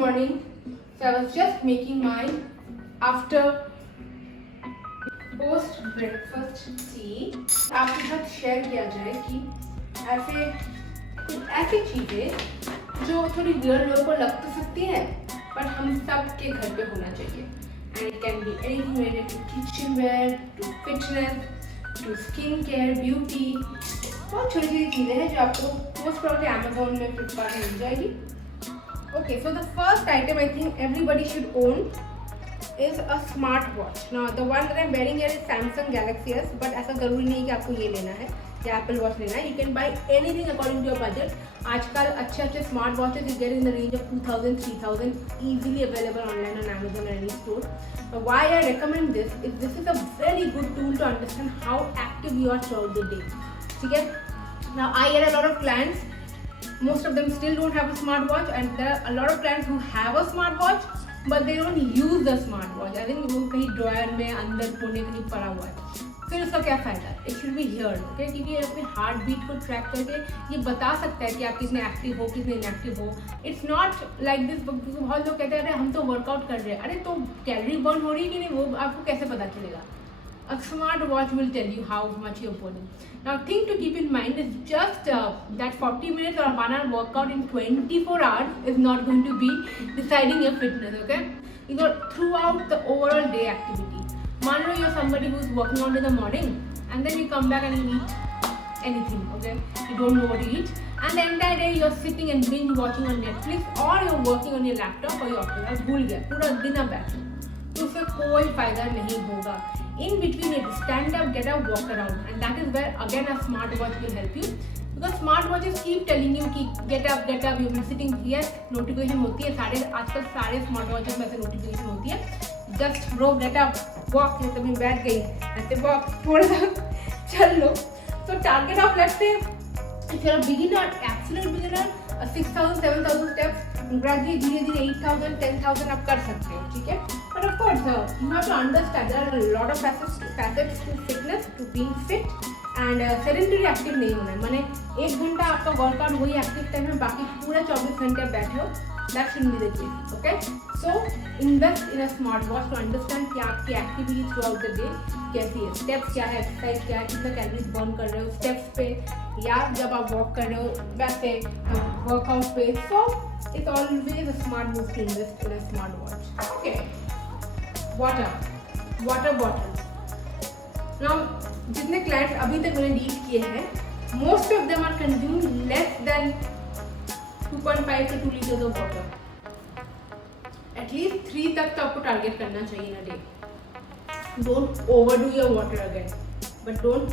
morning. So I was just making my after post breakfast tea. आपके साथ शेयर किया जाए कि ऐसे कुछ ऐसी चीज़ें जो थोड़ी वियर्ड लोगों को लग तो सकती है बट हम सब के घर पे होना चाहिए. And it can be anything related to kitchenware, to fitness, to skin care, beauty. बहुत छोटी छोटी चीज़ें हैं जो आपको most probably Amazon में Flipkart में मिल जाएगी. Okay, so the first item I think everybody should own is a smart watch. Now the one that I'm wearing here is Samsung Galaxy S, but ऐसा ज़रूरी नहीं कि आपको ये लेना है या Apple Watch लेना है. You can buy anything according to your budget. आजकल अच्छे smart watches you get in the range of 2,000, 3,000 easily available online on Amazon or any store. Why I recommend this is a very good tool to understand how active you are throughout the day. ठीक है? Now I get a lot of clients. Most of them still don't have a smartwatch, and there are a lot of clients who have a smartwatch, but they don't use the smartwatch. I think वो कहीं ड्रॉयर में अंदर कोने कहीं पड़ा हुआ है. फिर उसका क्या फ़ायदा? It should be here, okay? क्योंकि ये अपने हार्ट बीट को ट्रैक करके ये बता सकता है कि आप कितने एक्टिव हो, कितने इनएक्टिव हो. It's not like this. बहुत लोग कहते हैं अरे हम तो वर्कआउट कर रहे हैं. अरे तो कैलोरी बर्न हो रही है कि नहीं, वो आपको कैसे पता चलेगा? A smart watch will tell you how much you're burning. Now, thing to keep in mind is just that 40 minutes or 1 hour workout in 24 hours is not going to be deciding your fitness, okay? You know, throughout the overall day activity. मान लो you're somebody who's working out in the morning and then you come back and you eat anything, okay? You don't know what to eat. And the entire day you're sitting and binge watching on Netflix or you're working on your laptop or your office. आप भूल गए पूरा दिन आप बैठे. तो उससे कोई फायदा नहीं होगा. In between it, stand up, get up, walk around, and that is where again a smartwatch will help you. Because smartwatches keep telling you कि get up, you've been sitting. Yes, notification होती है. आजकल सारे smartwatches में ऐसे notification होती है. Just bro, get up, walk. ये तभी बैठ गई. ऐसे walk, थोड़ा सा चल लो. So target of let's say if you're a beginner, absolute beginner, 6,000, 7,000 steps. Gradually धीरे धीरे 8,000, 10,000 आप कर सकते हो, ठीक है. But of course you have to understand there are a lot of facets to fitness, to being fit and sedentary active नहीं होना है. माने 1 घंटा आपका वर्कआउट वही एक्टिव टाइम है, बाकी पूरा 24 घंटे आप बैठे हो. That should be the case, okay. So invest in a smart watch to understand कि आपकी activity throughout the day कैसी है, स्टेप्स क्या है, एक्सरसाइज क्या है, कितना कैलोरीज बर्न कर रहे हो स्टेप्स पे या जब आप वॉक कर रहे हो वैसे वर्कआउट पे. सो it's always a smart move to invest in a smart watch. Okay, water bottle. Now जितने clients अभी तक मैंने डील किए हैं, most of them are consumed less than 2.5 to 2 liters of water. At least 3 तक तो आपको टारगेट करना चाहिए in a day. Don't overdo your water again, but don't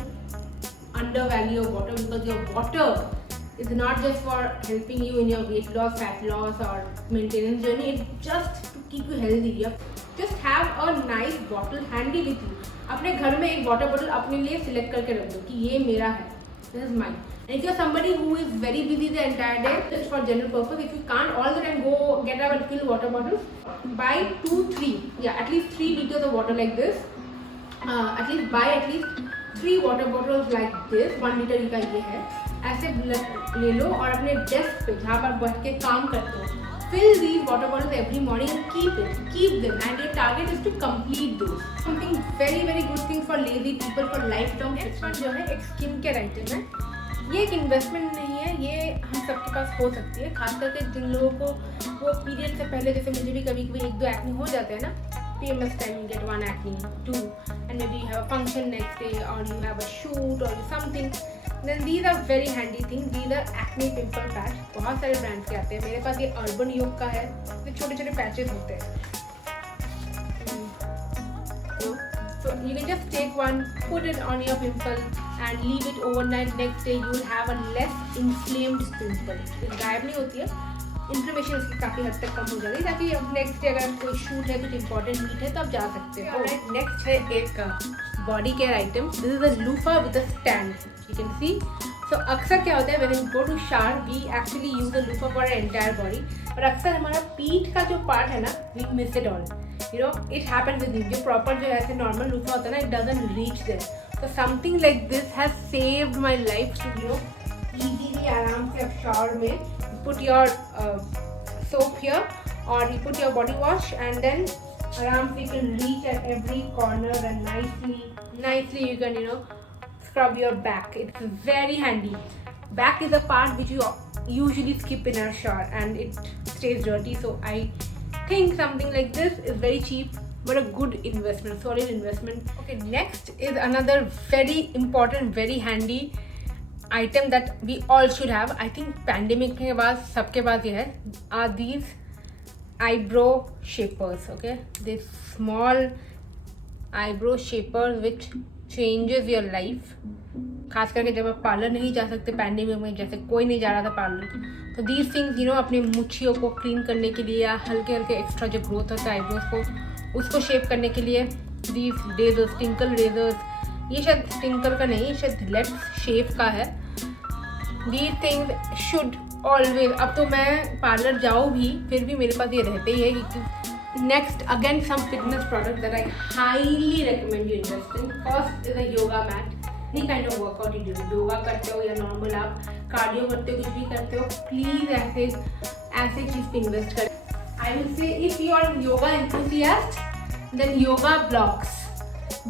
undervalue your water because your water is not just for helping you in your weight loss, fat loss or maintenance journey. It's just to keep you healthy. You just have a nice bottle handy with you. अपने घर में एक water bottle अपने लिए select करके रख दो कि ये मेरा है. This is mine. And if you're somebody who is very busy the entire day, just for general purpose, if you can't all the time go get up and fill water bottles, buy 2-3, at least 3 liters of water like this. Buy at least 3 water bottles like this. 1 liter का ये है. ऐसे ले लो और अपने डेस्क पे जहाँ पर बैठ के काम करते हो fill these water bottles every morning and keep them and your target is to complete those. Something very very good thing for lazy people for lifelong. Next one जो है एक स्किन केयर आइटम है. ये एक इन्वेस्टमेंट नहीं है, ये हम सबके पास हो सकती है, खास करके जिन लोगों को वो पीरियड से पहले, जैसे मुझे भी कभी कभी 1-2 एक्ने हो जाते हैं ना. PMS time you get 1 acne, 2, and maybe you have a function next day or you have a shoot or something. Then these are very handy things. These are acne pimple patch. बहुत सारे ब्रांड्स के आते हैं. मेरे पास ये अर्बन योग का है. ये छोटे छोटे पैचेस होते हैं. So you can just take one, put it on your pimple and leave it overnight. Next day you will have a less inflamed pimple. ये गायब नहीं होती है. इन्फ्लेमेशन इसकी काफ़ी हद तक कम हो जाती है ताकि अब नेक्स्ट डे अगर कोई शूट है, कुछ इंपॉर्टेंट मीट है तो आप जा सकते हो. नेक्स्ट है एक body care item. This is a loofah with a stand. You can see. So अक्सर क्या होता है when we go to shower we actually use a loofah for entire body, पर अक्सर हमारा पीठ का जो पार्ट है ना we miss it all. You know it happen with जो प्रॉपर जो ऐसे नॉर्मल लूफा होता है ना, it doesn't reach there. So something like this has saved my life to you know easily आराम से आप शावर में put your soap here और you put your body wash and then aram se you can reach at every corner and nicely you can scrub your back. It's very handy. Back is a part which you usually skip in our shower and it stays dirty, so I think something like this is very cheap but a good investment, solid investment. Okay, next is another very important, very handy item that we all should have. I think pandemic के बाद सबके पास ये है, are these eyebrow shapers. Okay, this small eyebrow shapers which changes your life. खास करके जब आप पार्लर नहीं जा सकते पैंडेमिक में, जैसे कोई नहीं जा रहा था पार्लर, तो दीज थिंग्स अपने मुच्छियों को क्लीन करने के लिए या हल्के हल्के एक्स्ट्रा जो ग्रोथ होता है आईब्रोज को उसको शेप करने के लिए दीज रेजर्स, टिंकल रेजर्स, ये शायद टिंकल का नहीं, शायद लेट्स शेप का है. दीज थिंग्स शुड ऑलवेज, अब तो मैं पार्लर जाऊँ भी फिर भी मेरे पास ये रहते ही है. क्योंकि next again some fitness product that I highly recommend you invest in. First is a yoga mat. any kind of workout you do, yoga करते हो या नॉर्मल आप कार्डियो करते हो, कुछ भी करते हो, प्लीज ऐसे चीज पे इन्वेस्ट करें. I will say if you are yoga enthusiast then yoga blocks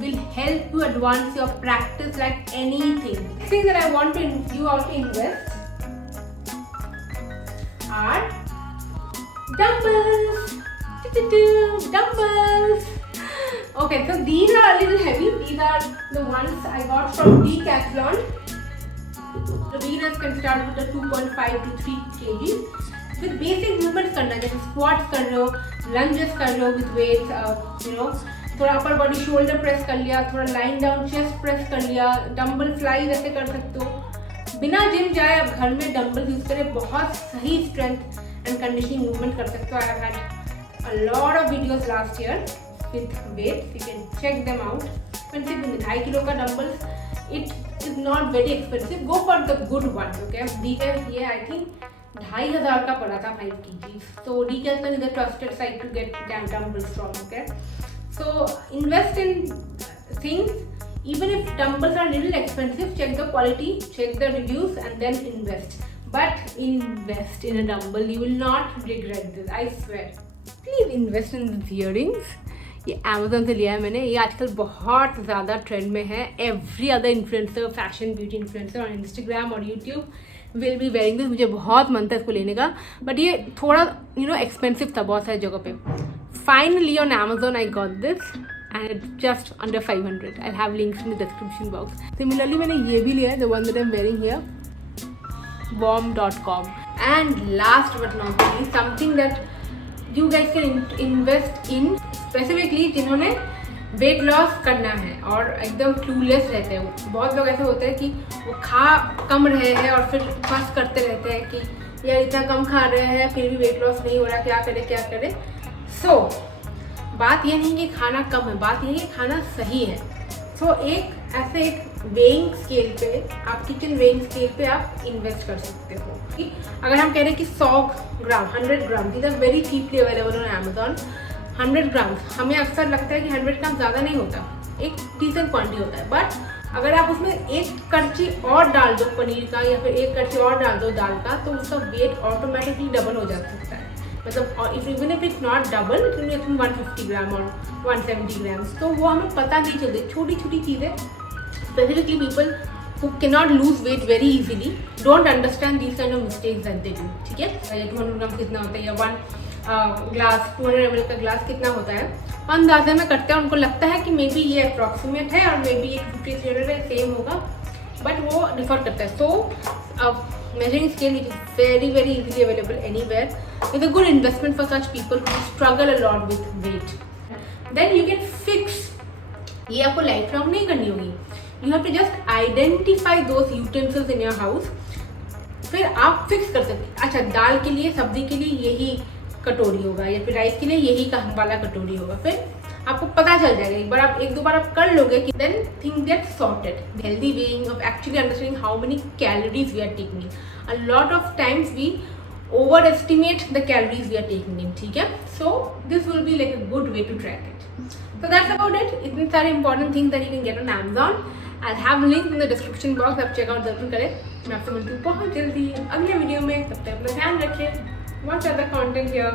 will help you advance your practice like anything. The thing that I want you all to invest are dumbbells. Dumbbells. Okay, so these are a little heavy. These are the ones I got from Decathlon. The beginners can start with the 2.5 to 3 kg. With basic movements करना है, जैसे squats कर रहे हो, lunges कर रहे हो with weights, थोड़ा upper body shoulder press कर लिया, थोड़ा lying down chest press कर लिया, dumbbell flies ऐसे कर सकते हो. बिना जिम जाए आप घर में डम्बल यूज करें, बहुत सही strength and conditioning movement कर सकते हो. I have had a lot of videos last year with weights, you can check them out. Expensive 2.5 किलो का dumbbells, it is not very expensive. Go for the good ones, okay? Decathlon ये I think 2,500 का पड़ा था 5 kg. So Decathlon is a trusted site to get dumbbells from, okay? So invest in things, even if dumbbells are a little expensive, check the quality, check the reviews and then invest. But invest in a dumbbell, you will not regret this, I swear. Please invest in these earrings. ये अमेजोन से लिया है मैंने. ये आजकल बहुत ज़्यादा ट्रेंड में है. Every other influencer, fashion beauty influencer और इंस्टाग्राम और YouTube will be wearing this. मुझे बहुत मन था इसको लेने का, बट ये थोड़ा एक्सपेंसिव था बहुत सारी जगह पे. Finally on Amazon I got this and it's just under 500. I have links in the description box. Similarly मैंने ये भी लिया है, the one that I am wearing here, warm.com. And last but not least, something that you guys can invest in, specifically जिन्होंने weight loss करना है और एकदम क्लूलेस रहते हैं. बहुत लोग ऐसे होते हैं कि वो खा कम रहे हैं और फिर बस करते रहते हैं कि यार इतना कम खा रहे हैं फिर भी वेट लॉस नहीं हो रहा, क्या करें. सो बात ये नहीं कि खाना कम है, बात ये है कि खाना सही है. सो एक वेइंग स्केल पे, आप किचन वेइंग स्केल पे आप इन्वेस्ट कर सकते हो. अगर हम कह रहे हैं कि 100 ग्राम, 100 ग्राम, these are very cheaply available on Amazon. 100 ग्राम, हमें अक्सर लगता है कि 100 ग्राम ज़्यादा नहीं होता, एक डिसेंट क्वांटिटी होता है. बट अगर आप उसमें एक करची और डाल दो पनीर का या फिर एक करची और डाल दो दाल का, तो उसका वेट ऑटोमेटिकली डबल हो जा सकता है. मतलब even if it's not double, it will be 150 ग्राम और 170 ग्राम्स. तो वो हमें पता नहीं चलती. छोटी छोटी चीज़ें, specifically people who cannot lose weight very easily don't understand these kind of mistakes that they do. ठीक है, 200 ग्राम कितना होता है या 1 ग्लास 200 ml का ग्लास कितना होता है, अंदाजे में करते हैं. उनको लगता है कि मे बी ये अप्रॉक्सीमेट है और मे बी ये 50-300 है, सेम होगा, बट वो डिफर करता है. सो measuring scale which is very very easily available anywhere is a good investment for such people who struggle a lot with weight. Then you can fix, ये आपको लाइफ लॉन्ग नहीं करनी होगी. You have to just identify those utensils in your house. फिर आप फिक्स कर सकते. अच्छा, दाल के लिए, सब्जी के लिए यही कटोरी होगा या फिर राइस के लिए यही वाला कटोरी होगा. फिर आपको पता चल जाएगा. एक दो बार आप कर लोगे कि then things get sorted. Healthy weighing of actually understanding how many calories we are taking in. A lot of times we overestimate the calories we are taking in. ठीक है, so this will be like a good way to track it. So that's about it. इतने सारे important things that you can get on Amazon. I'll have link in the description box. आप चेकआउट जरूर करें. मैं आपसे मिलती हूँ बहुत जल्दी अगले वीडियो में. तब तक अपना ध्यान रखें. Watch other content here.